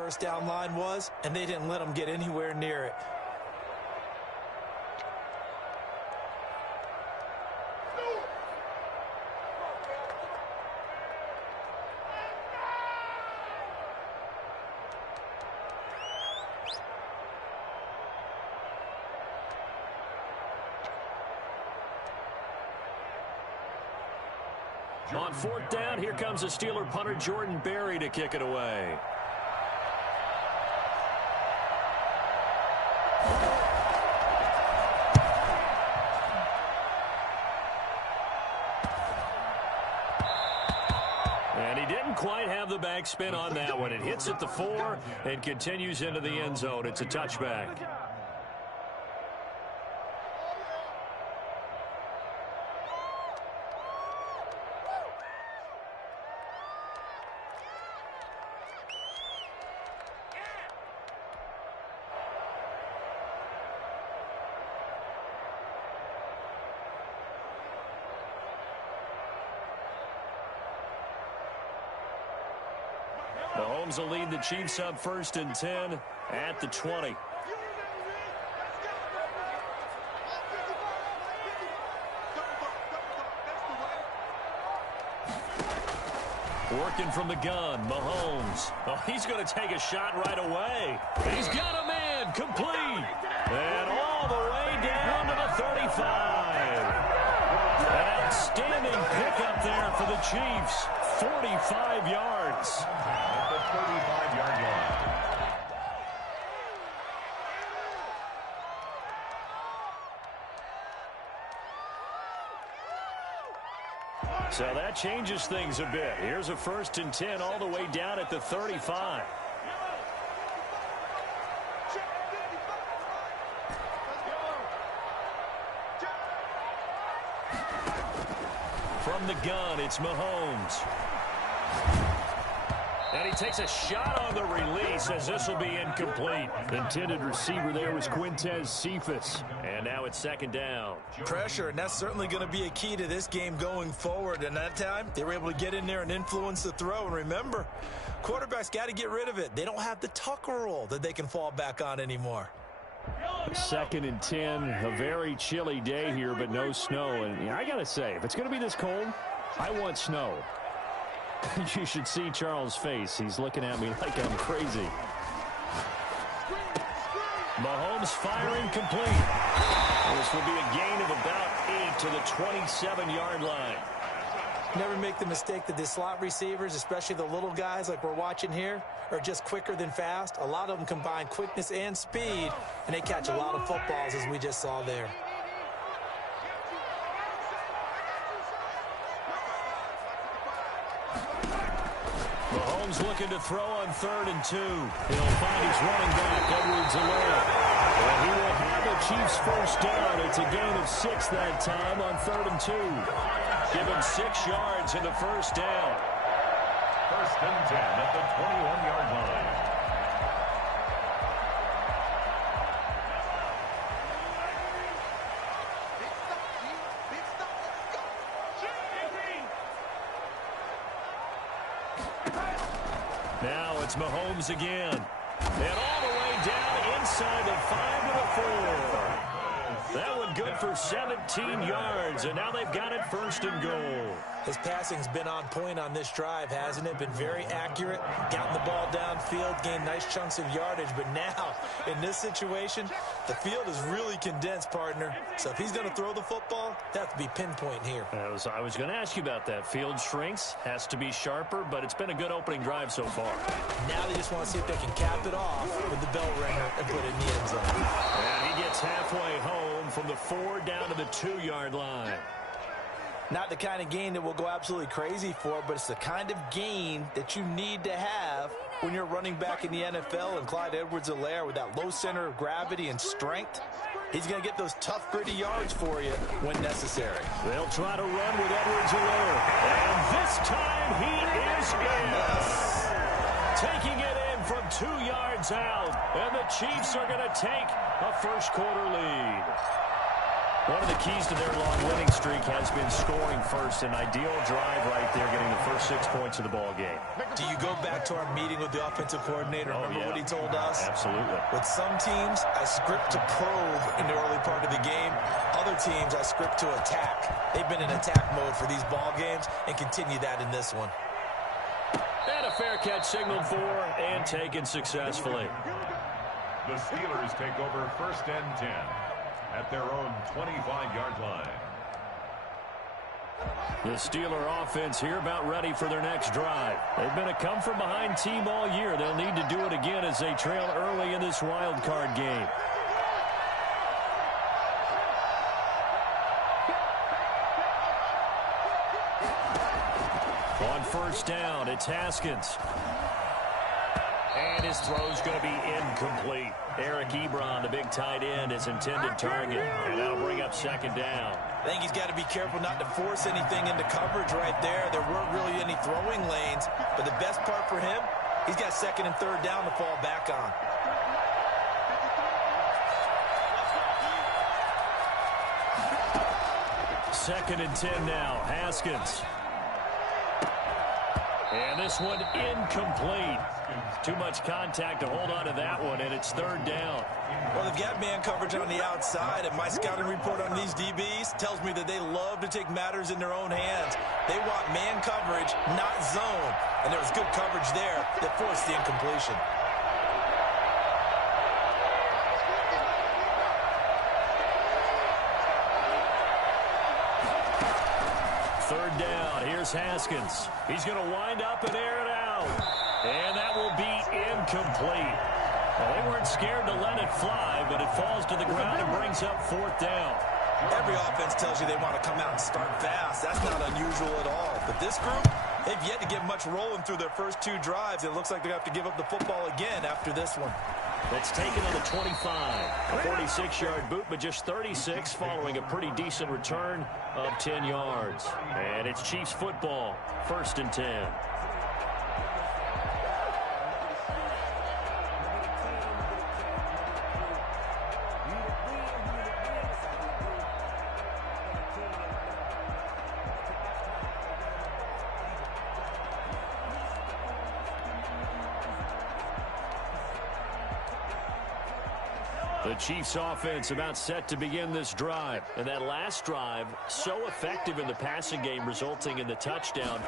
first down line was, and they didn't let them get anywhere near it. On fourth down, here comes the Steeler punter Jordan Berry to kick it away. And he didn't quite have the backspin on that one. It hits at the 4 and continues into the end zone. It's a touchback. Mahomes will lead the Chiefs up 1st and 10 at the 20. Working from the gun, Mahomes. Oh, he's going to take a shot right away. He's got a man, complete. And all the way down to the 35. An outstanding pickup there for the Chiefs. 45 yards. At the 35-yard line. So that changes things a bit. Here's a 1st and 10 all the way down at the 35. From the gun, it's Mahomes. And he takes a shot on the release as this will be incomplete. Intended receiver there was Quintez Cephas. And now it's 2nd down. Pressure, and that's certainly going to be a key to this game going forward. And that time, they were able to get in there and influence the throw. And remember, quarterbacks got to get rid of it. They don't have the Tucker rule that they can fall back on anymore. 2nd and 10, a very chilly day here, but no snow. And I got to say, if it's going to be this cold, I want snow. You should see Charles' face. He's looking at me like I'm crazy. Mahomes firing complete. This will be a gain of about 8 to the 27-yard line. Never make the mistake that the slot receivers, especially the little guys like we're watching here, are just quicker than fast. A lot of them combine quickness and speed, and they catch a lot of footballs, as we just saw there. Mahomes looking to throw on 3rd and 2. He'll find his running back, Edwards-Helaire. And he will have the Chiefs 1st down. It's a gain of 6 that time on 3rd and 2. Give him 6 yards in the 1st down. 1st and 10 at the 21-yard line. Now it's Mahomes again. And all the way down inside the 5 to the 4. That one good for 17 yards, and now they've got it 1st and goal. His passing's been on point on this drive, hasn't it? Been very accurate, gotten the ball downfield, gained nice chunks of yardage. But now, in this situation, the field is really condensed, partner. So if he's going to throw the football, that has to be pinpoint here. I was going to ask you about that. Field shrinks, has to be sharper, but it's been a good opening drive so far. Now they just want to see if they can cap it off with the bell ringer and put it in the end zone. And he gets halfway home from the 4 down to the 2-yard line. Not the kind of gain that we'll go absolutely crazy for, but it's the kind of gain that you need to have when you're running back in the NFL. And Clyde Edwards-Helaire, with that low center of gravity and strength, he's going to get those tough, gritty yards for you when necessary. They'll try to run with Edwards-Helaire. And this time he is in. Taking it in from 2 yards out. And the Chiefs are going to take a first quarter lead. One of the keys to their long winning streak has been scoring first. An ideal drive right there, getting the first 6 points of the ball game. Do you go back to our meeting with the offensive coordinator? Remember what he told us? Absolutely. With some teams, I script to probe in the early part of the game. Other teams, I script to attack. They've been in attack mode for these ball games and continue that in this one. And a fair catch signaled for and taken successfully. The Steelers take over 1st and 10 at their own 25-yard line. The Steeler offense here about ready for their next drive. They've been a come-from-behind team all year. They'll need to do it again as they trail early in this wild card game. On 1st down, it's Haskins. And his throw's going to be incomplete. Eric Ebron, the big tight end, his intended target. And that'll bring up 2nd down. I think he's got to be careful not to force anything into coverage right there. There weren't really any throwing lanes. But the best part for him, he's got 2nd and 3rd down to fall back on. Second and 10 now. Haskins. And this one incomplete. Too much contact to hold on to that one, and it's 3rd down. Well, they've got man coverage on the outside, and my scouting report on these DBs tells me that they love to take matters in their own hands. They want man coverage, not zone. And there was good coverage there that forced the incompletion. Third down. Here's Haskins. He's going to wind up and air it out. And that will be incomplete. Well, they weren't scared to let it fly, but it falls to the ground and brings up 4th down. Every offense tells you they want to come out and start fast. That's not unusual at all. But this group, they've yet to get much rolling through their first 2 drives. It looks like they're going to have to give up the football again after this one. That's taken on the 25. A 46-yard boot, but just 36 following a pretty decent return of 10 yards. And it's Chiefs football, 1st and 10. The Chiefs offense about set to begin this drive. And that last drive, so effective in the passing game, resulting in the touchdown.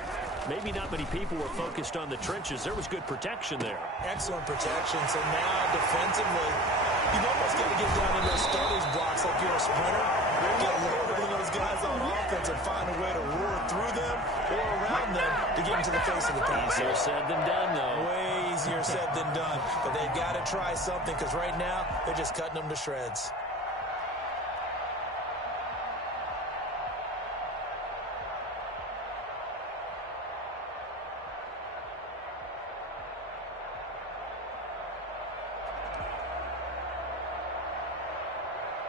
Maybe not many people were focused on the trenches. There was good protection there. Excellent protection. So now defensively, you've almost got to get down in those starters blocks like you're a sprinter. Get loaded with those guys on offense and find a way to roar through them or around them to get into the face of the pass. Easier said than done, though. Way easier said than done. But they've got to try something because right now they're just cutting them to shreds.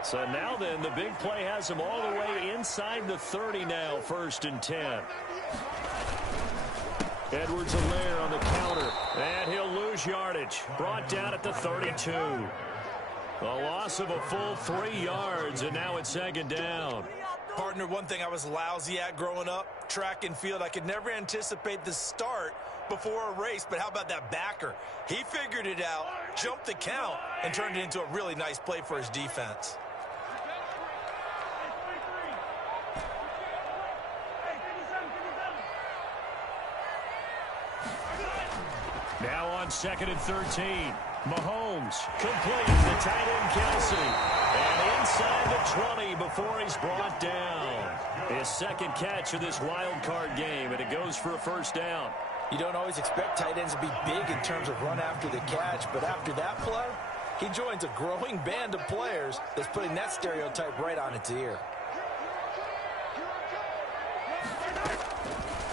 So now then, the big play has him all the way inside the 30 now, 1st and 10. Edwards-Helaire on the counter, and he'll lose yardage. Brought down at the 32. A loss of a full 3 yards, and now it's 2nd down. Partner, one thing I was lousy at growing up, track and field. I could never anticipate the start before a race, but how about that backer? He figured it out, jumped the count, and turned it into a really nice play for his defense. Now on 2nd and 13. Mahomes complete the tight end Kelsey. And inside the 20 before he's brought down. His 2nd catch of this wild card game, and it goes for a 1st down. You don't always expect tight ends to be big in terms of run after the catch, but after that play, he joins a growing band of players that's putting that stereotype right on its ear.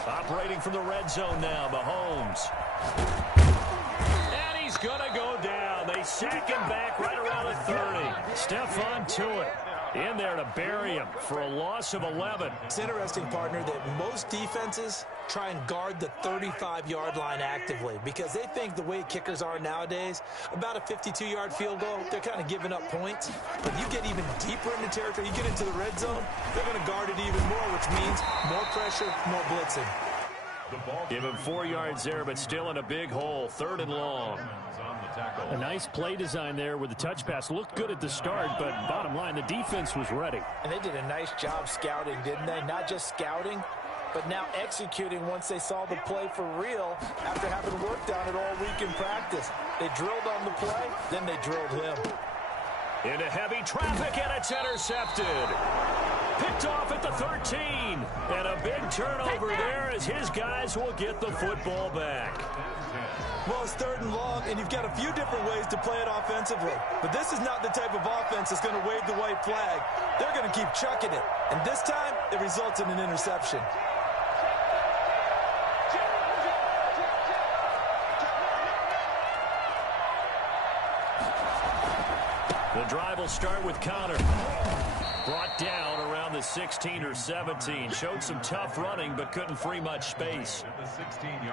Operating from the red zone now, Mahomes. And he's going to go down. They sack him back right around the 30. Stephon Tuitt in there to bury him for a loss of 11. It's interesting, partner, that most defenses try and guard the 35-yard line actively because they think the way kickers are nowadays, about a 52-yard field goal, they're kind of giving up points. But you get even deeper into territory, you get into the red zone, they're going to guard it even more, which means more pressure, more blitzing. Give him 4 yards there, but still in a big hole. 3rd and long. A nice play design there with the touch pass. Looked good at the start, but bottom line, the defense was ready. And they did a nice job scouting, didn't they? Not just scouting, but now executing once they saw the play for real after having worked on it all week in practice. They drilled on the play, then they drilled him. Into heavy traffic, and it's intercepted. Picked off at the 13. And a big turnover there as his guys will get the football back. Well, it's 3rd and long, and you've got a few different ways to play it offensively. But this is not the type of offense that's going to wave the white flag. They're going to keep chucking it. And this time, it results in an interception. The drive will start with Connor. Brought down around the 16 or 17. Showed some tough running, but couldn't free much space.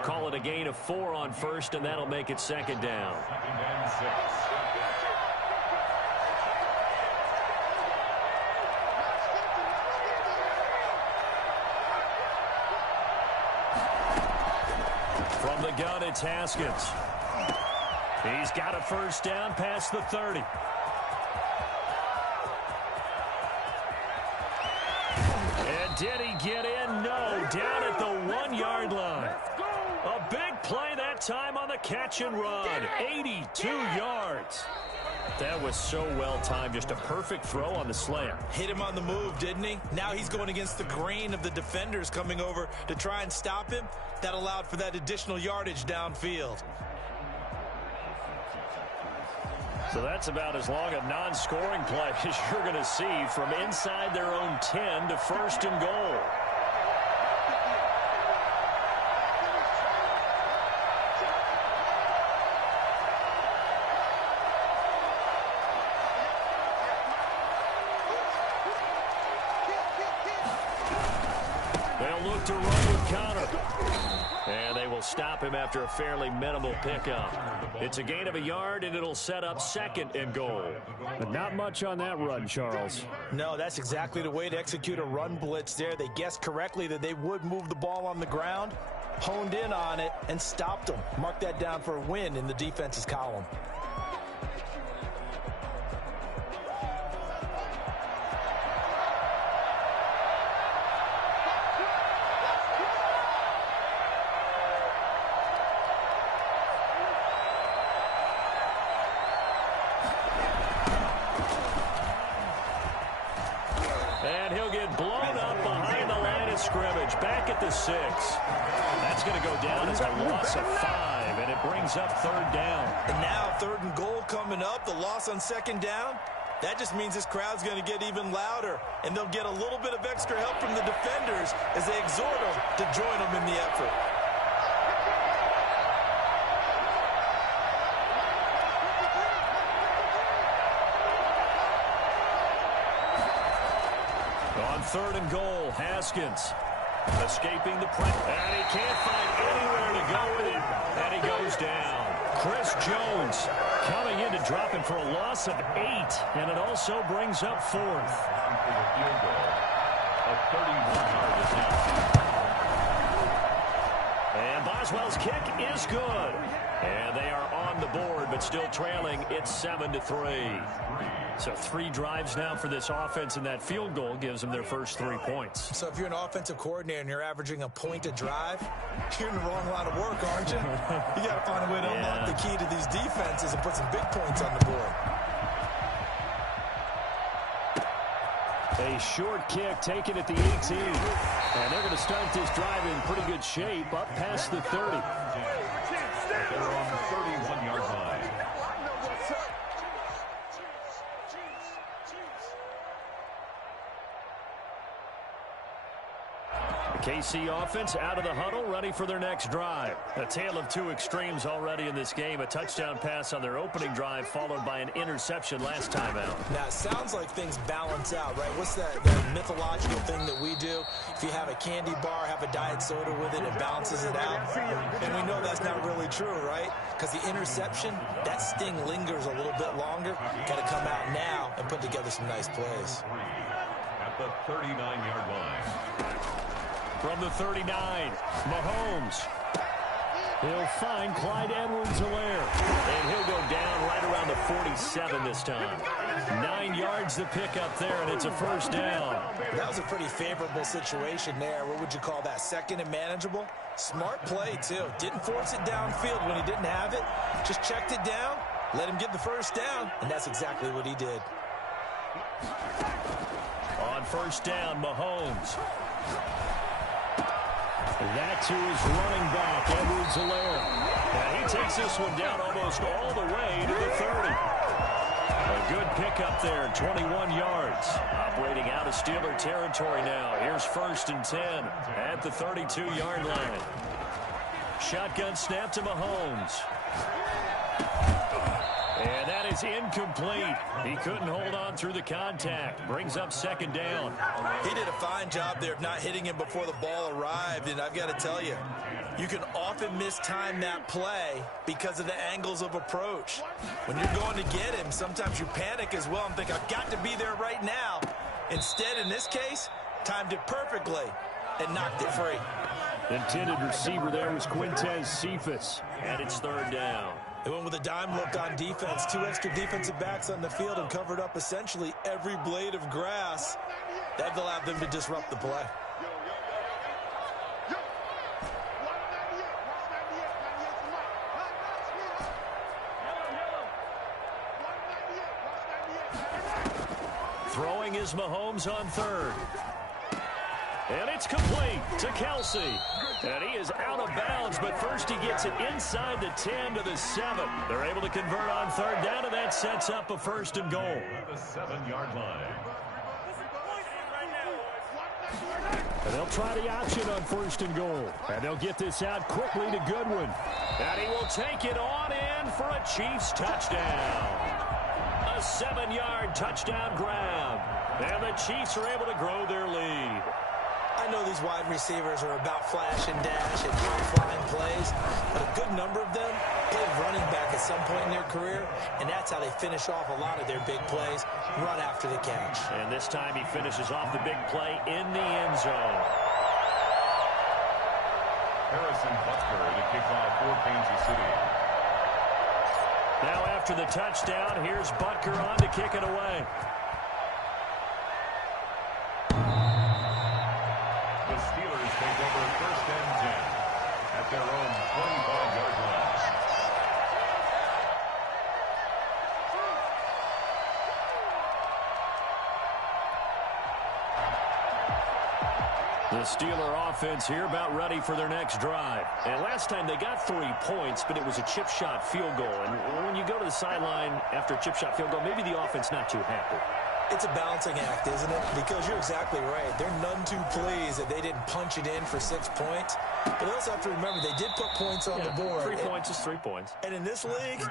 Call it a gain of 4 on 1st, and that'll make it 2nd down. 2nd and 6. From the gun, it's Haskins. He's got a 1st down past the 30. And did he get in? No, down at the 1-yard line. A big play that time on the catch and run. 82 yards. That was so well timed. Just a perfect throw on the slant. Hit him on the move, didn't he? Now he's going against the grain of the defenders coming over to try and stop him. That allowed for that additional yardage downfield. So that's about as long a non-scoring play as you're going to see from inside their own 10 to 1st and goal. They'll look to run with Connor. And they will stop him after a fairly minimal pickup. It's a gain of a yard, and it'll set up 2nd and goal. But not much on that run, Charles. No, that's exactly the way to execute a run blitz there. They guessed correctly that they would move the ball on the ground, honed in on it, and stopped them. Mark that down for a win in the defense's column. And he'll get blown up behind the line of scrimmage. Back at the 6. That's going to go down as a loss of 5, and it brings up 3rd down. And now 3rd and goal coming up. The loss on 2nd down. That just means this crowd's going to get even louder, and they'll get a little bit of extra help from the defenders as they exhort them to join them in the effort. On 3rd and goal, Haskins escaping the press. And he can't find anywhere to go with it. And he goes down. Chris Jones coming in to drop him for a loss of 8. And it also brings up 4th. For the field goal, a 31-yard attempt. And Boswell's kick is good. And they are on the board, but still trailing. It's 7-3. So 3 drives now for this offense, and that field goal gives them their first 3 points. So if you're an offensive coordinator and you're averaging a point a drive, you're in the wrong line of work, aren't you? You got to find a way to unlock the key to these defenses and put some big points on the board. A short kick taken at the 18. And they're going to start this drive in pretty good shape up past the 30. They're on the 31-yard line. KC offense out of the huddle, ready for their next drive. A tale of two extremes already in this game. A touchdown pass on their opening drive, followed by an interception last time out. Now, it sounds like things balance out, right? What's that mythological thing that we do? If you have a candy bar, have a diet soda with it, it balances it out. And we know that's not really true, right? Because the interception, that sting lingers a little bit longer. Got to come out now and put together some nice plays. At the 39-yard line. From the 39, Mahomes. He'll find Clyde Edwards-Helaire. And he'll go down right around the 47 this time. 9 yards to pick up there, and it's a first down. That was a pretty favorable situation there. What would you call that? Second and manageable? Smart play, too. Didn't force it downfield when he didn't have it. Just checked it down, let him get the first down, and that's exactly what he did. On first down, Mahomes. That to his running back, Edwards-Helaire. And he takes this one down almost all the way to the 30. A good pickup there, 21 yards. Operating out of Steeler territory now. Here's first and 10 at the 32-yard line. Shotgun snap to Mahomes. And that is incomplete. He couldn't hold on through the contact. Brings up second down. He did a fine job there of not hitting him before the ball arrived. And I've got to tell you, you can often mistime that play because of the angles of approach. When you're going to get him, sometimes you panic as well and think, I've got to be there right now. Instead, in this case, timed it perfectly and knocked it free. Intended receiver there was Quintez Cephas. And it's third down. They went with a dime look on defense. 2 extra defensive backs on the field and covered up essentially every blade of grass. That allowed them to disrupt the play. Throwing is Mahomes on third. And it's complete to Kelsey. And he is out of bounds, but first he gets it inside the 10 to the 7. They're able to convert on third down, and that sets up a first and goal. The 7-yard line. And they'll try the option on first and goal. And they'll get this out quickly to Goodwin. And he will take it on in for a Chiefs touchdown. A 7-yard touchdown grab. And the Chiefs are able to grow their lead. I know these wide receivers are about flash and dash and high-flying plays, but a good number of them played running back at some point in their career, and that's how they finish off a lot of their big plays, run after the catch. And this time he finishes off the big play in the end zone. Harrison Butker to kick off for Kansas City. Now after the touchdown, here's Butker on to kick it away. Take over first and 10 at their own 25-yard line. The Steeler offense here about ready for their next drive. And last time they got 3 points, but it was a chip shot field goal. And when you go to the sideline after a chip shot field goal, maybe the offense not too happy. It's a balancing act, isn't it? Because you're exactly right. They're none too pleased that they didn't punch it in for 6 points. But they also have to remember they did put points on the board. 3 points is 3 points. And in this league,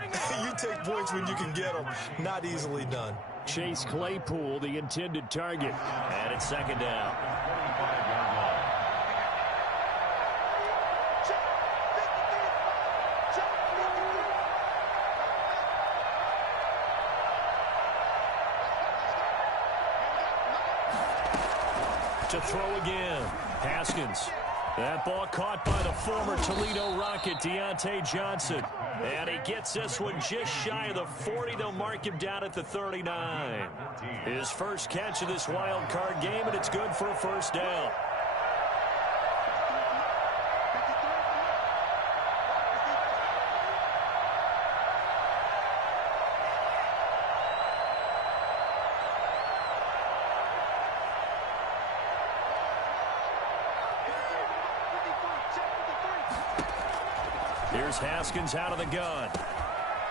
you take points when you can get them. Not easily done. Chase Claypool, the intended target. And it's second down. 25-yard line. To throw again. Haskins. That ball caught by the former Toledo Rocket, Deontay Johnson. And he gets this one just shy of the 40. They'll mark him down at the 39. His first catch of this wild card game, and it's good for a first down. Here's Haskins out of the gun.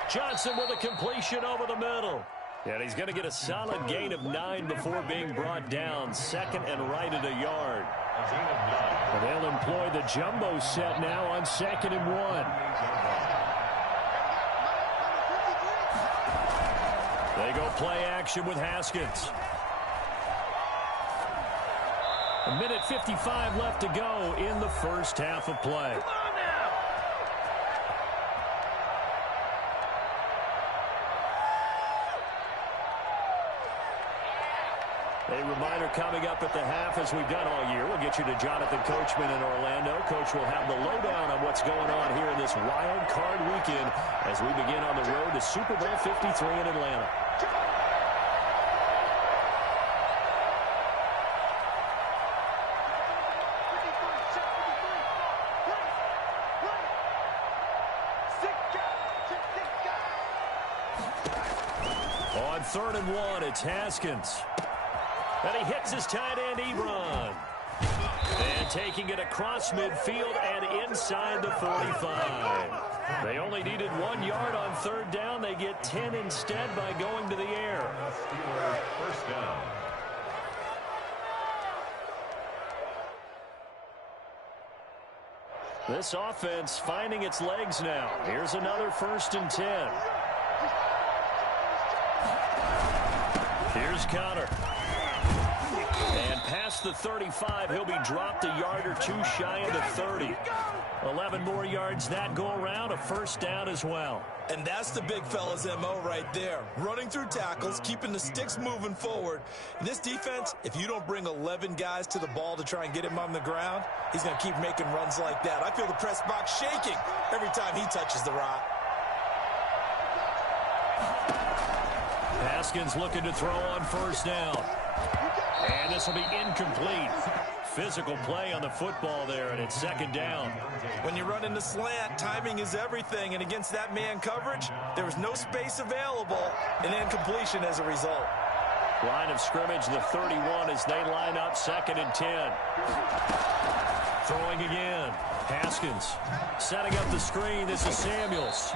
Johnson with a completion over the middle. And he's going to get a solid gain of 9 before being brought down. Second and right at a yard. And they'll employ the jumbo set now on 2nd and 1. They go play action with Haskins. 1:55 left to go in the first half of play. A reminder coming up at the half, as we've done all year. We'll get you to Jonathan Coachman in Orlando. Coach will have the lowdown on what's going on here in this wild card weekend as we begin on the road to Super Bowl 53 in Atlanta. On 3rd and 1, it's Haskins. And he hits his tight end, Ebron. And taking it across midfield and inside the 45. They only needed 1 yard on 3rd down. They get 10 instead by going to the air. First down. This offense finding its legs now. Here's another 1st and 10. Here's Conner. And past the 35, he'll be dropped a yard or 2 shy of the 30. 11 more yards that go around, a 1st down as well. And that's the big fella's MO right there. Running through tackles, keeping the sticks moving forward. In this defense, if you don't bring 11 guys to the ball to try and get him on the ground, he's going to keep making runs like that. I feel the press box shaking every time he touches the rock. Haskins looking to throw on 1st down. And this will be incomplete. Physical play on the football there, and it's 2nd down. When you run in the slant, timing is everything, and against that man coverage, there was no space available, and incompletion as a result. Line of scrimmage, the 31, as they line up 2nd and 10. Throwing again. Haskins setting up the screen. This is Samuels.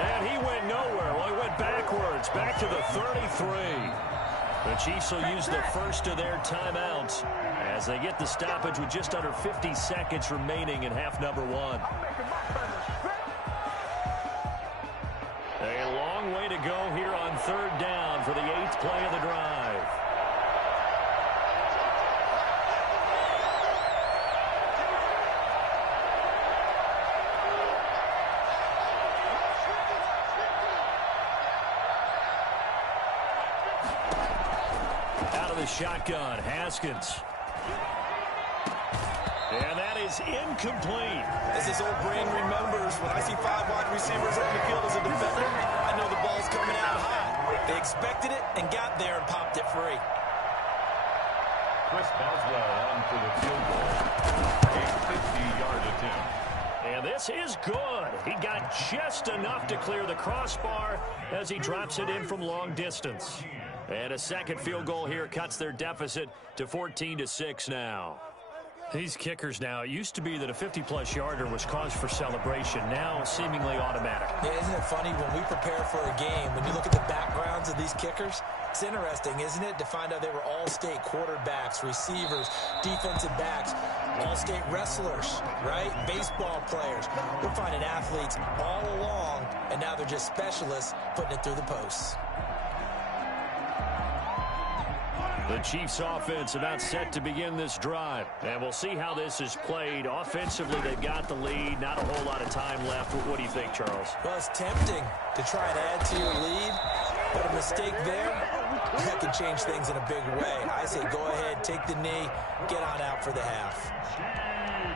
And he went nowhere. Well, he went backwards, back to the 33. The Chiefs will use the first of their timeouts as they get the stoppage with just under 50 seconds remaining in half number 1. A long way to go here on 3rd down for the 8th play of the drive. Shotgun, Haskins. And that is incomplete. As his old brain remembers, when I see 5 wide receivers on the field as a defender, I know the ball's coming out high. They expected it and got there and popped it free. Chris Boswell on for the field goal. A 50-yard attempt. And this is good. He got just enough to clear the crossbar as he drops it in from long distance. And a 2nd field goal here cuts their deficit to 14-6 now. These kickers now, it used to be that a 50-plus yarder was cause for celebration. Now seemingly automatic. Yeah, isn't it funny when we prepare for a game, when you look at the backgrounds of these kickers, it's interesting, isn't it, to find out they were all-state quarterbacks, receivers, defensive backs, all-state wrestlers, right? Baseball players. We're finding athletes all along, and now they're just specialists putting it through the posts. The Chiefs offense about set to begin this drive. And we'll see how this is played. Offensively, they've got the lead. Not a whole lot of time left. What do you think, Charles? Well, it's tempting to try and add to your lead, but a mistake there, that can change things in a big way. I say go ahead, take the knee, get on out for the half.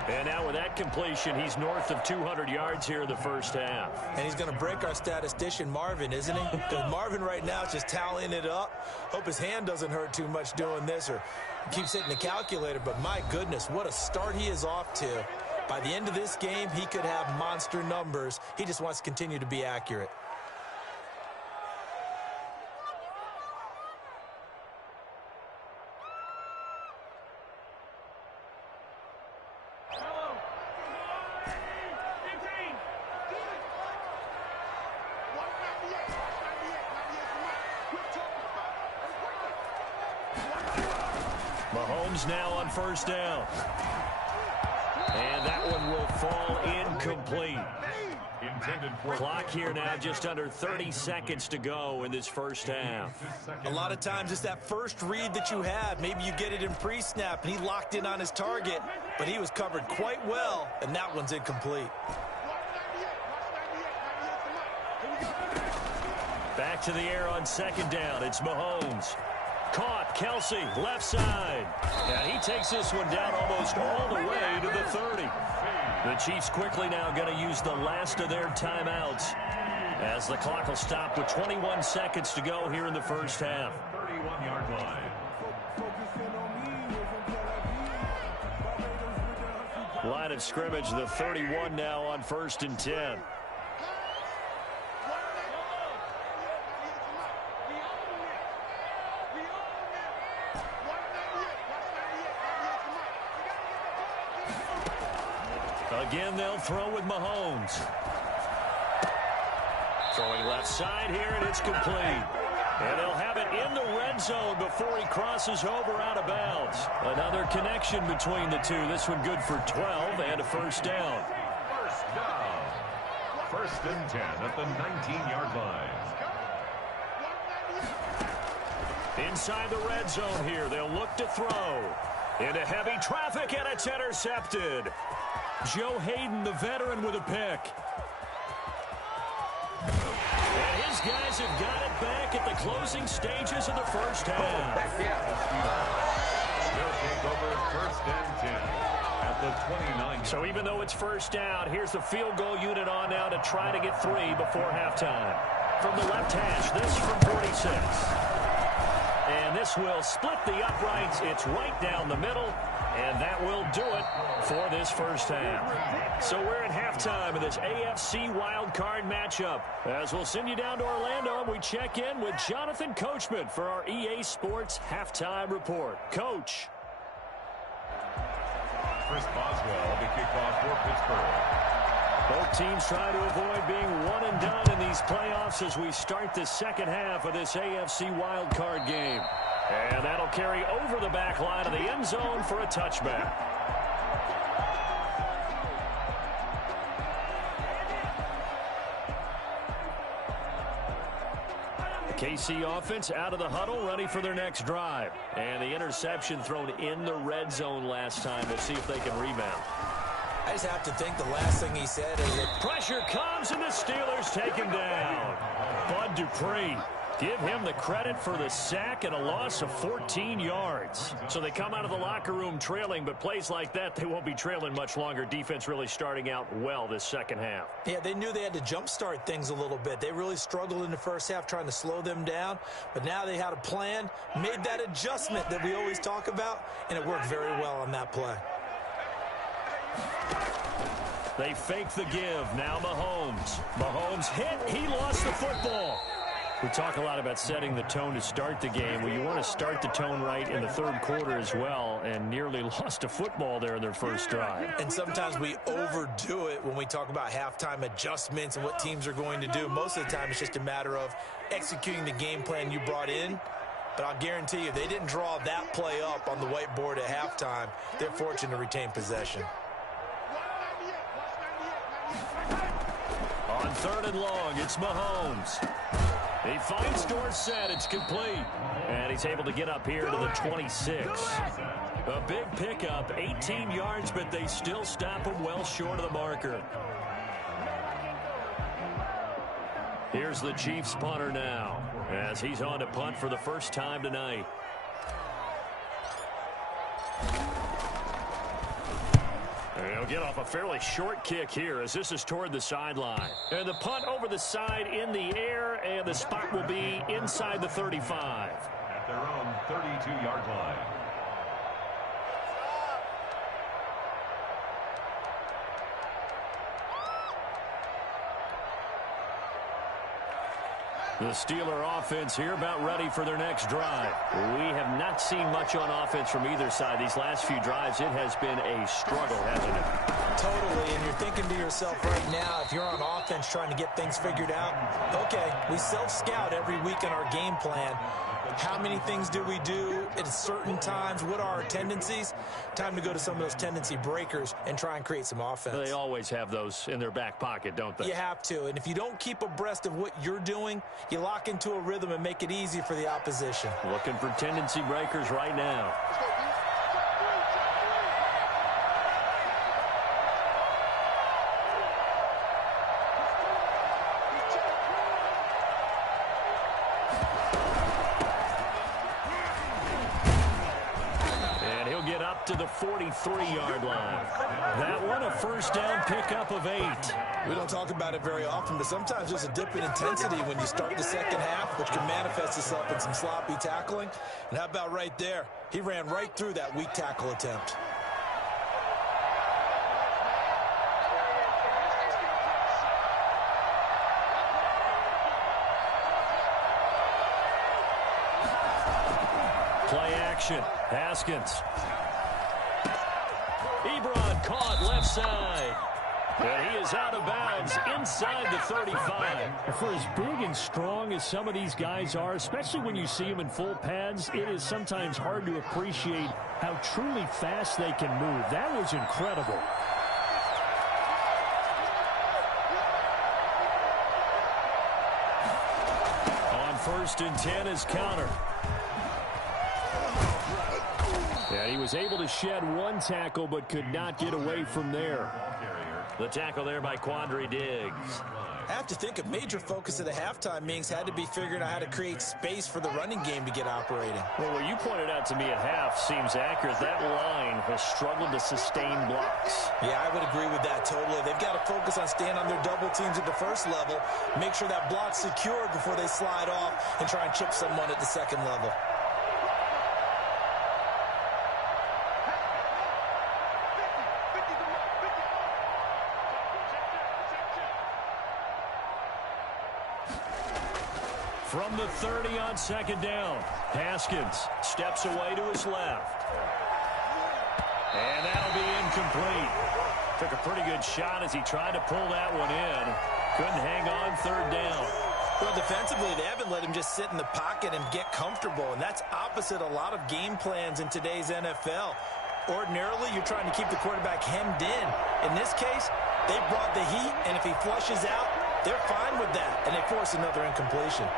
And now with that completion, he's north of 200 yards here in the first half. And he's going to break our statistician, Marvin, isn't he? Because Marvin right now is just tallying it up. Hope his hand doesn't hurt too much doing this or keeps hitting the calculator. But my goodness, what a start he is off to. By the end of this game, he could have monster numbers. He just wants to continue to be accurate. Mahomes now on first down. And that one will fall incomplete. Clock here now, just under 30 seconds to go in this first half. A lot of times it's that first read that you have. Maybe you get it in pre-snap, and he locked in on his target, but he was covered quite well, and that one's incomplete. Back to the air on second down. It's Mahomes. Caught. Kelsey, left side. And he takes this one down almost all the way to the 30. The Chiefs quickly now going to use the last of their timeouts as the clock will stop with 21 seconds to go here in the first half. 31-yard line. Line of scrimmage, the 31 now on 1st and 10. Again, they'll throw with Mahomes. Throwing left side here, and it's complete. And they'll have it in the red zone before he crosses over out of bounds. Another connection between the two. This one good for 12 and a first down. First down. 1st and 10 at the 19-yard line. Inside the red zone here, they'll look to throw. Into heavy traffic, and it's intercepted. Joe Hayden, the veteran, with a pick. And his guys have got it back at the closing stages of the first half. They'll take over 1st and 10 at the 29. So even though it's first down, here's the field goal unit on now to try to get 3 before halftime. From the left hash, this from 46. And this will split the uprights. It's right down the middle. And that will do it for this first half. So we're at halftime of this AFC wildcard matchup. As we'll send you down to Orlando, and we check in with Jonathan Coachman for our EA Sports Halftime Report. Coach. Chris Boswell, the kickoff for Pittsburgh. Both teams trying to avoid being one and done in these playoffs as we start the second half of this AFC wildcard game. And that'll carry over the back line of the end zone for a touchback. The KC offense out of the huddle, ready for their next drive. And the interception thrown in the red zone last time. We'll see if they can rebound. I just have to think the last thing he said is that pressure comes, and the Steelers take him down. Bud Dupree. Give him the credit for the sack and a loss of 14 yards. So they come out of the locker room trailing, but plays like that, they won't be trailing much longer. Defense really starting out well this second half. Yeah, they knew they had to jumpstart things a little bit. They really struggled in the first half trying to slow them down, but now they had a plan, made that adjustment that we always talk about, and it worked very well on that play. They fake the give. Now Mahomes. Mahomes hit. He lost the football. We talk a lot about setting the tone to start the game. Well, you want to start the tone right in the third quarter as well, and nearly lost a football there in their first drive. And sometimes we overdo it when we talk about halftime adjustments and what teams are going to do. Most of the time, it's just a matter of executing the game plan you brought in. But I'll guarantee you, they didn't draw that play up on the whiteboard at halftime. They're fortunate to retain possession. On 3rd and long, it's Mahomes. He finds Dorsett. It's complete. And he's able to get up here to the 26. A big pickup, 18 yards, but they still stop him well short of the marker. Here's the Chiefs punter now as he's on to punt for the first time tonight. He'll get off a fairly short kick here as this is toward the sideline. And the punt over the side in the air, and the spot will be inside the 35. At their own 32-yard line. The Steeler offense here about ready for their next drive. We have not seen much on offense from either side. These last few drives, it has been a struggle, hasn't it? Totally, and you're thinking to yourself right now, if you're on offense trying to get things figured out, okay, we self-scout every week in our game plan. How many things do we do at certain times? What are our tendencies? Time to go to some of those tendency breakers and try and create some offense. They always have those in their back pocket, don't they? You have to. And if you don't keep abreast of what you're doing, you lock into a rhythm and make it easy for the opposition. Looking for tendency breakers right now. To the 43-yard line. That one, a first down pickup of 8. We don't talk about it very often, but sometimes there's a dip in intensity when you start the second half, which can manifest itself in some sloppy tackling. And how about right there? He ran right through that weak tackle attempt. Play action. Haskins. Ebron caught left side. And he is out of bounds inside the 35. For as big and strong as some of these guys are, especially when you see them in full pads, it is sometimes hard to appreciate how truly fast they can move. That was incredible. On 1st and 10 is counter. And he was able to shed one tackle but could not get away from there. The tackle there by Quandre Diggs. I have to think a major focus of the halftime meetings had to be figuring out how to create space for the running game to get operating. Well, what you pointed out to me at half seems accurate. That line has struggled to sustain blocks. Yeah, I would agree with that totally. They've got to focus on staying on their double teams at the first level, make sure that block's secured before they slide off and try and chip someone at the second level. From the 30 on 2nd down, Haskins steps away to his left. And that'll be incomplete. Took a pretty good shot as he tried to pull that one in. Couldn't hang on 3rd down. Well, defensively, they haven't let him just sit in the pocket and get comfortable, and that's opposite a lot of game plans in today's NFL. Ordinarily, you're trying to keep the quarterback hemmed in. In this case, they brought the heat, and if he flushes out, they're fine with that, and they force another incompletion.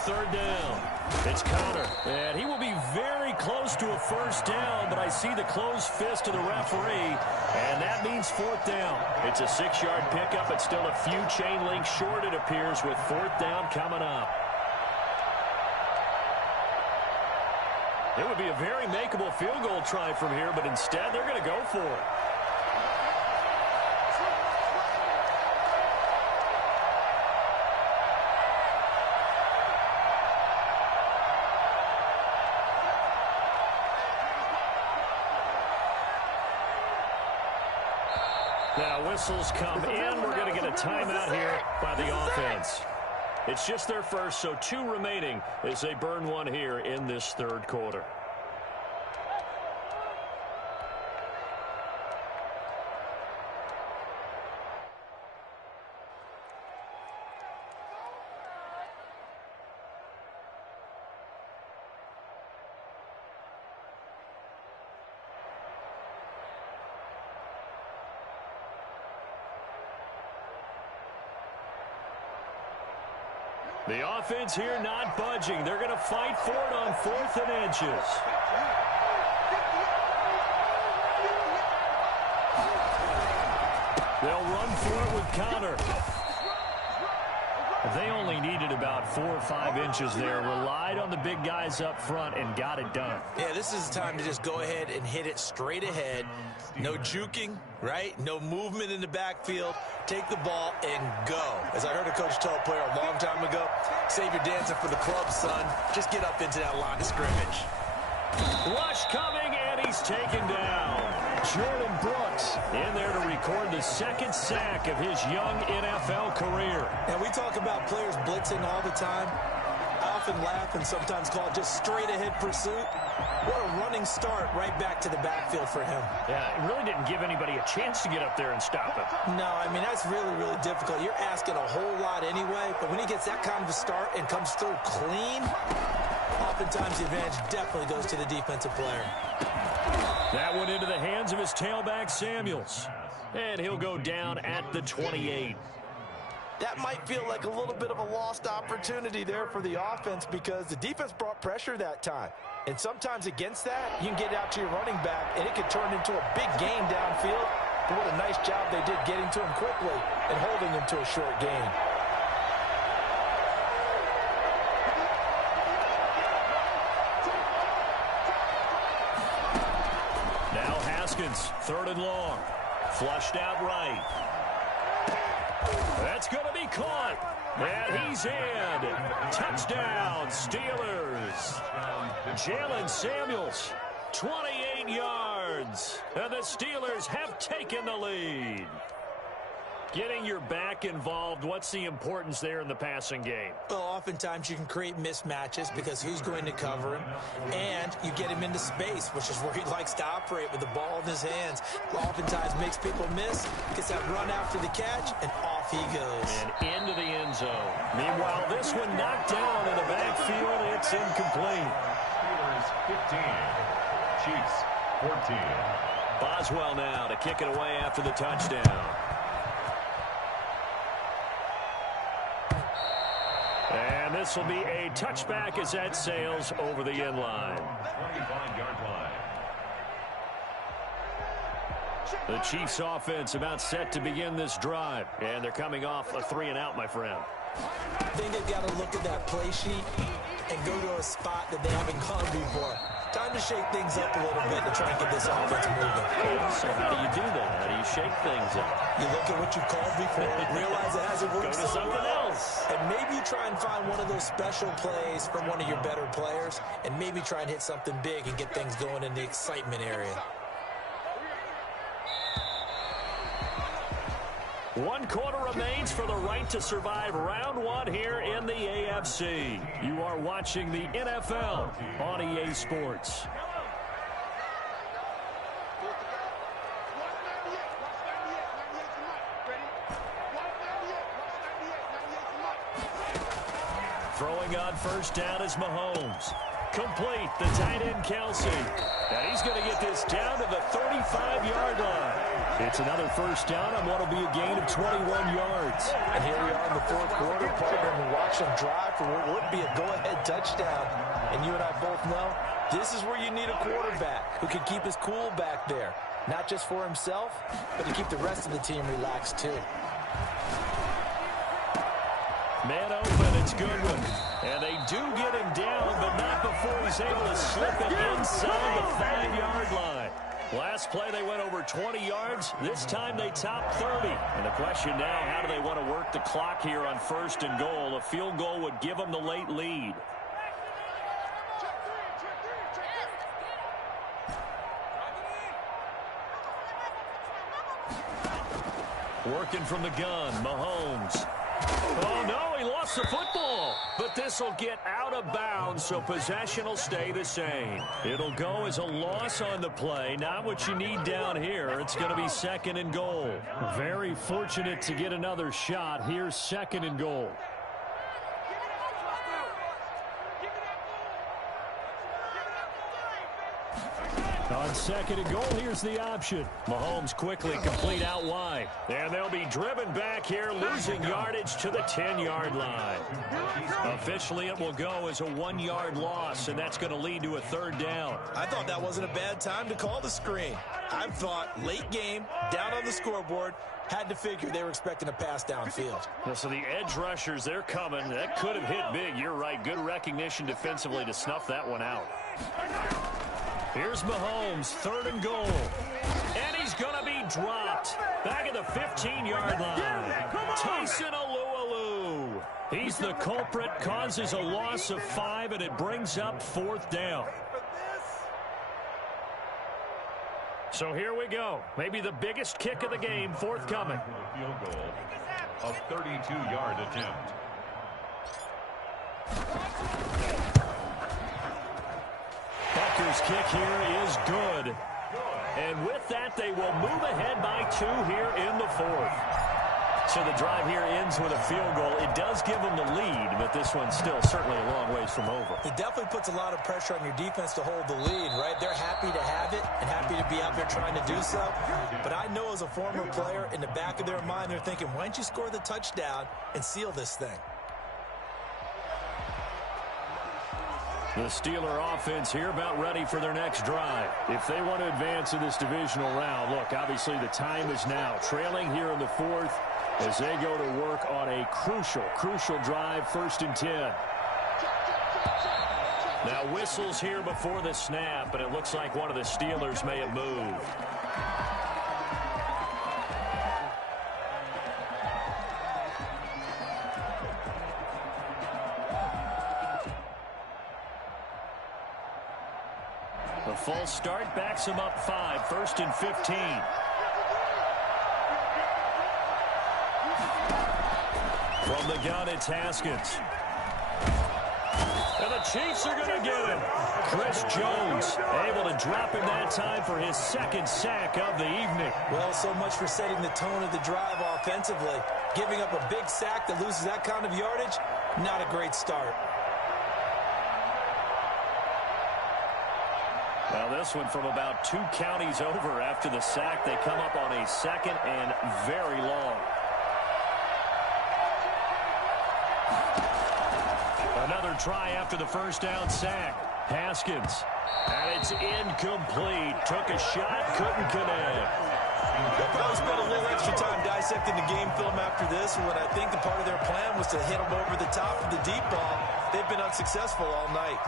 3rd down. It's Conner. And he will be very close to a first down, but I see the closed fist of the referee, and that means 4th down. It's a 6-yard pickup. It's still a few chain links short, it appears, with 4th down coming up. It would be a very makeable field goal try from here, but instead they're going to go for it. Now whistles come in. We're going to get a timeout here by the offense. It's just their first, so 2 remaining as they burn one here in this 3rd quarter. The offense here not budging. They're going to fight for it on 4th and inches. They'll run for it with Conner. They only needed about 4 or 5 inches there. Relied on the big guys up front and got it done. Yeah, this is the time to just go ahead and hit it straight ahead. No juking, right? No movement in the backfield. Take the ball and go. As I heard a coach tell a player a long time ago, save your dancing for the club, son. Just get up into that line of scrimmage. Rush coming, and he's taken down. Jordan Brooks in there to record the 2nd sack of his young NFL career. And we talk about players blitzing all the time. I often laugh and sometimes call it just straight-ahead pursuit. What a running start right back to the backfield for him. Yeah, it really didn't give anybody a chance to get up there and stop him. No, I mean, that's really, really difficult. You're asking a whole lot anyway, but when he gets that kind of a start and comes through clean, oftentimes the advantage definitely goes to the defensive player. That went into the hands of his tailback, Samuels. And he'll go down at the 28. That might feel like a little bit of a lost opportunity there for the offense because the defense brought pressure that time. And sometimes against that, you can get out to your running back, and it could turn into a big gain downfield. But what a nice job they did getting to him quickly and holding him to a short gain. Now Haskins, 3rd and long. Flushed out right. That's going to be caught. And he's in. Touchdown, Steelers. Jalen Samuels, 28 yards. And the Steelers have taken the lead. Getting your back involved, what's the importance there in the passing game? Well, oftentimes you can create mismatches because who's going to cover him, and you get him into space, which is where he likes to operate with the ball in his hands. Oftentimes makes people miss, gets that run after the catch, and off he goes. And into the end zone. Meanwhile, this one knocked down in the backfield. It's incomplete. Steelers 15, Chiefs 14. Boswell now to kick it away after the touchdown. And this will be a touchback as that sails over the end line. 25-yard line. The Chiefs offense about set to begin this drive. And they're coming off a 3-and-out, my friend. I think they've got to look at that play sheet and go to a spot that they haven't gone before. Time to shake things up a little bit to try and get this offense moving. So how do you do that? How do you shake things up? You look at what you've called before, realize it hasn't worked Go to so something well, else. and maybe you try and find one of those special plays from one of your better players, and maybe try and hit something big and get things going in the excitement area. 1 quarter remains for the right to survive round 1 here in the AFC. You are watching the NFL on EA Sports. Throwing on first down is Mahomes. Complete, the tight end Kelsey. And he's going to get this down to the 35-yard line. It's another first down on what will be a gain of 21 yards. And here we are in the 4th quarter, partner, and watch them drive for what would be a go-ahead touchdown. And you and I both know this is where you need a quarterback who can keep his cool back there. Not just for himself, but to keep the rest of the team relaxed too. Man open, it's Goodwin. And they do get him down, but not before he's able to slip it inside the 5-yard line. Last play, they went over 20 yards. This time, they topped 30. And the question now, how do they want to work the clock here on 1st and goal? A field goal would give them the late lead. Working from the gun, Mahomes. Oh, no, he lost the football. But this will get out of bounds, so possession will stay the same. It'll go as a loss on the play, not what you need down here. It's going to be 2nd and goal. Very fortunate to get another shot. Here's 2nd and goal. On 2nd and goal, here's the option. Mahomes quickly complete out wide. And they'll be driven back here, losing yardage to the 10-yard line. Officially, it will go as a 1-yard loss, and that's going to lead to a 3rd down. I thought that wasn't a bad time to call the screen. I thought late game, down on the scoreboard, had to figure they were expecting a pass downfield. So the edge rushers, they're coming. That could have hit big. You're right. Good recognition defensively to snuff that one out. Here's Mahomes, 3rd and goal. And he's going to be dropped. Back at the 15-yard line. Tyson Alualu. He's the culprit, causes a loss of 5, and it brings up 4th down. So here we go. Maybe the biggest kick of the game forthcoming. Field goal, a 32-yard attempt. Steelers' kick here is good. And with that, they will move ahead by 2 here in the 4th. So the drive here ends with a field goal. It does give them the lead, but this one's still certainly a long ways from over. It definitely puts a lot of pressure on your defense to hold the lead, right? They're happy to have it and happy to be out there trying to do so. But I know as a former player, in the back of their mind, they're thinking, why don't you score the touchdown and seal this thing? The Steeler offense here about ready for their next drive. If they want to advance in this divisional round, look, obviously the time is now. Trailing here in the 4th as they go to work on a crucial drive, 1st and 10. Now whistles here before the snap, but it looks like one of the Steelers may have moved. The false start backs him up 5, 1st and 15. From the gun, it's Haskins. And the Chiefs are going to get him. Chris Jones able to drop him that time for his 2nd sack of the evening. Well, so much for setting the tone of the drive offensively. Giving up a big sack that loses that kind of yardage, not a great start. Well, this one from about 2 counties over after the sack. They come up on a 2nd and very long. Another try after the 1st down sack. Haskins. And it's incomplete. Took a shot, couldn't connect. They'll probably spend a little extra time dissecting the game film after this, when I think the part of their plan was to hit them over the top of the deep ball. They've been unsuccessful all night.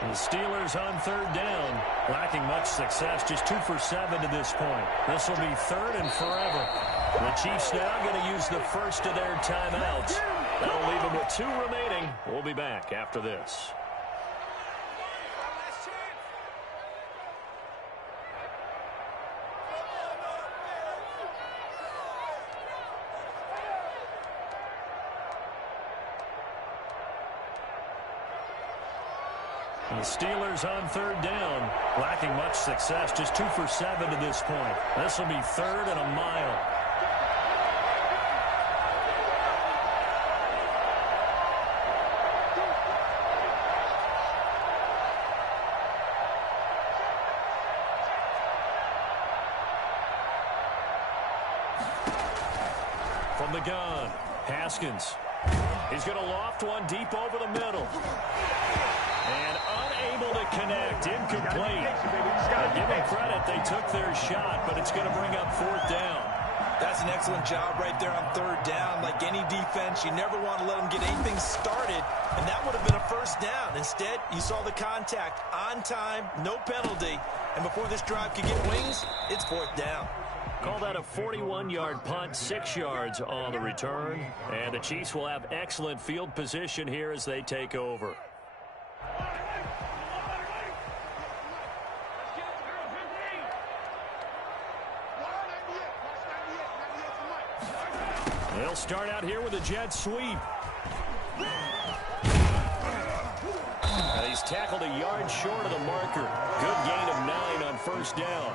The Steelers on 3rd down, lacking much success, just 2 for 7 to this point. This will be 3rd and forever. The Chiefs now going to use the first of their timeouts. That'll leave them with 2 remaining. We'll be back after this. The Steelers on 3rd down, lacking much success, just 2 for 7 to this point. This will be 3rd and a mile. From the gun, Haskins. He's going to loft one deep over the middle. And unable to connect, incomplete. Give them credit, they took their shot, but it's going to bring up 4th down. That's an excellent job right there on 3rd down. Like any defense, you never want to let them get anything started, and that would have been a 1st down. Instead, you saw the contact on time, no penalty, and before this drive could get wings, it's 4th down. Call that a 41-yard punt, 6 yards on the return, and the Chiefs will have excellent field position here as they take over. They'll start out here with a jet sweep. And he's tackled a yard short of the marker. Good gain of 9 on 1st down.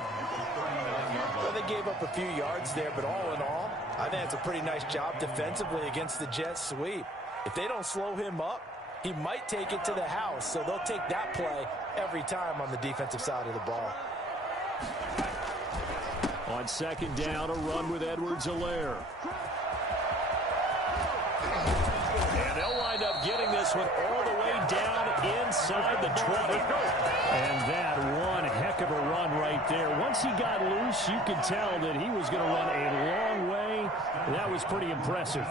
Well, they gave up a few yards there, but all in all, I think it's a pretty nice job defensively against the jet sweep. If they don't slow him up, he might take it to the house, so they'll take that play every time on the defensive side of the ball. On 2nd down, a run with Edwards-Helaire. And they'll wind up getting this one all the way down inside the 20. And that one heck of a run right there. Once he got loose, you could tell that he was going to run a long way. That was pretty impressive.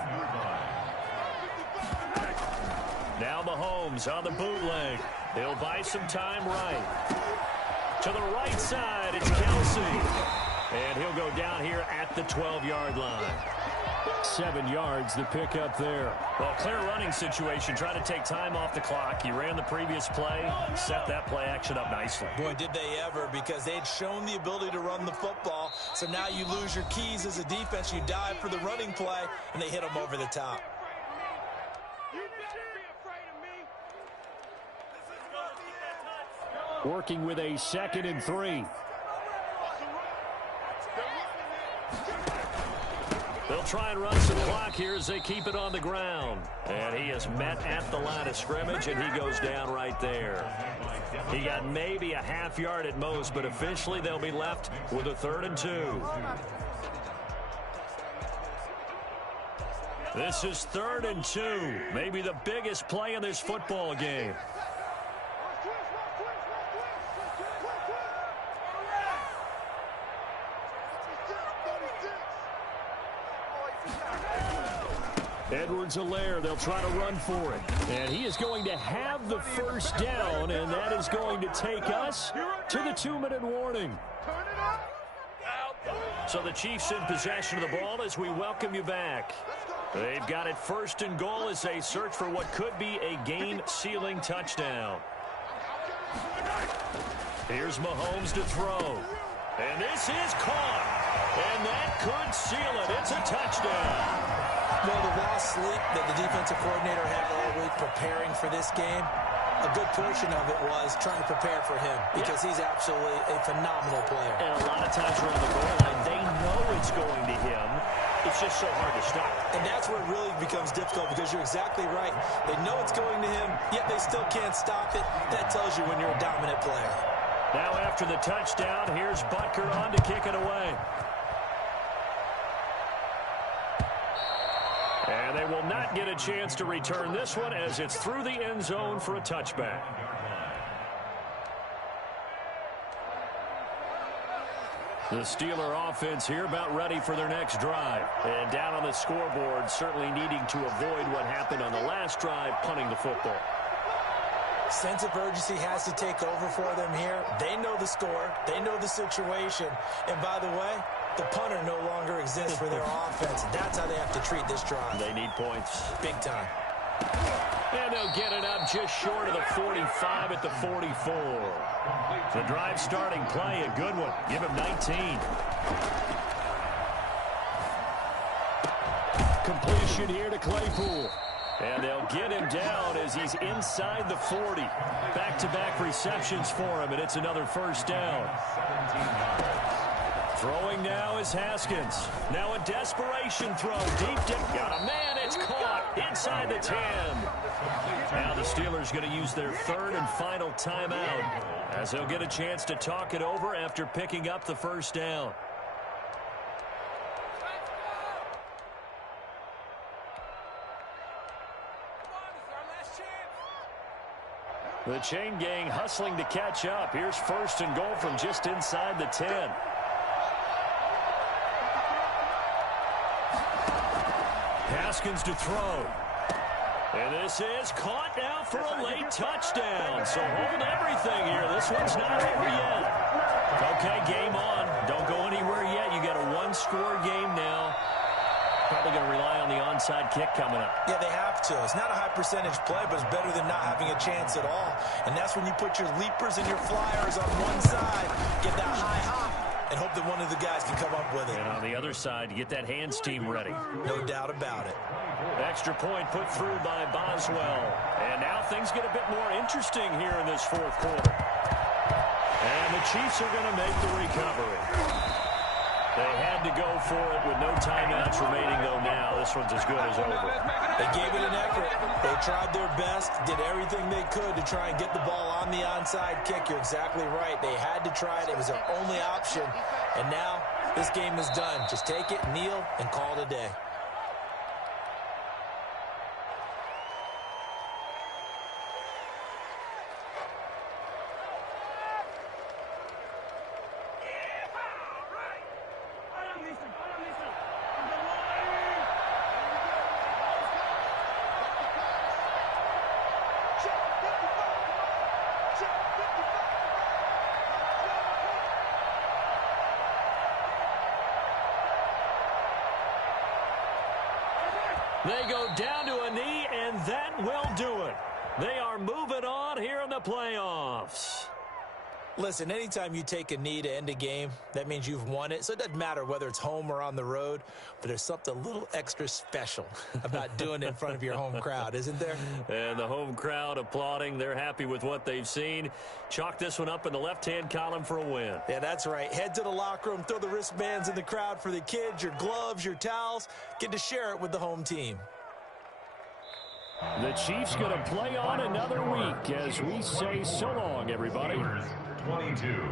Now Mahomes on the bootleg. He'll buy some time right. To the right side, it's Kelsey. And he'll go down here at the 12-yard line. 7 yards, the pickup there. Well, clear running situation, trying to take time off the clock. He ran the previous play, set that play action up nicely. Boy, did they ever, because they'd shown the ability to run the football. So now you lose your keys as a defense. You dive for the running play, and they hit them over the top. Working with a 2nd and 3. They'll try and run some clock here as they keep it on the ground. And he is met at the line of scrimmage, and he goes down right there. He got maybe a half yard at most, but officially they'll be left with a 3rd and 2. This is 3rd and 2. Maybe the biggest play in this football game. Edwards-Helaire, they'll try to run for it. And he is going to have the first down, and that is going to take us to the 2-minute warning. So the Chiefs in possession of the ball as we welcome you back. They've got it 1st and goal as they search for what could be a game-sealing touchdown. Here's Mahomes to throw. And this is caught. And that could seal it. It's a touchdown. Well, the lost sleep that the defensive coordinator had all week preparing for this game, a good portion of it was trying to prepare for him because he's absolutely a phenomenal player. And a lot of times around the goal line, they know it's going to him. It's just so hard to stop. And that's where it really becomes difficult because you're exactly right. They know it's going to him, yet they still can't stop it. That tells you when you're a dominant player. Now after the touchdown, here's Butker on to kick it away. And they will not get a chance to return this one as it's through the end zone for a touchback. The Steeler offense here about ready for their next drive. And down on the scoreboard, certainly needing to avoid what happened on the last drive, punting the football. Sense of urgency has to take over for them here. They know the score. They know the situation. And by the way, the punter no longer exists for their offense. That's how they have to treat this drive. They need points. Big time. And they'll get it up just short of the 45 at the 44. The drive starting play, a good one. Give him 19. Completion here to Claypool. And they'll get him down as he's inside the 40. Back-to-back receptions for him, and it's another first down. Throwing now is Haskins. Now a desperation throw. Deep dip. Got a man. It's caught inside the 10. Now the Steelers going to use their 3rd and final timeout as they'll get a chance to talk it over after picking up the first down. The chain gang hustling to catch up. Here's 1st and goal from just inside the 10. Haskins to throw. And this is caught now for a late touchdown. So hold everything here. This one's not over yet. Okay, game on. Don't go anywhere yet. You got a 1-score game now. Probably going to rely on the onside kick coming up. Yeah, they have to. It's not a high percentage play, but it's better than not having a chance at all. And that's when you put your leapers and your flyers on one side, get that high hop, and hope that one of the guys can come up with it. And on the other side, get that hands team ready. No doubt about it. Extra point put through by Boswell. And now things get a bit more interesting here in this 4th quarter. And the Chiefs are going to make the recovery. They had to go for it with no timeouts remaining, though now. This one's as good as over. They gave it an effort. They tried their best, did everything they could to try and get the ball on the onside kick. You're exactly right. They had to try it. It was their only option. And now this game is done. Just take it, kneel, and call it a day. They go down to a knee, and that will do it. They are moving on here in the playoffs. Listen, anytime you take a knee to end a game, that means you've won it. So it doesn't matter whether it's home or on the road, but there's something a little extra special about doing it in front of your home crowd, isn't there? And the home crowd applauding. They're happy with what they've seen. Chalk this one up in the left-hand column for a win. Yeah, that's right. Head to the locker room, throw the wristbands in the crowd for the kids, your gloves, your towels. Get to share it with the home team. The Chiefs going to play on another week as we say so long, everybody. 22.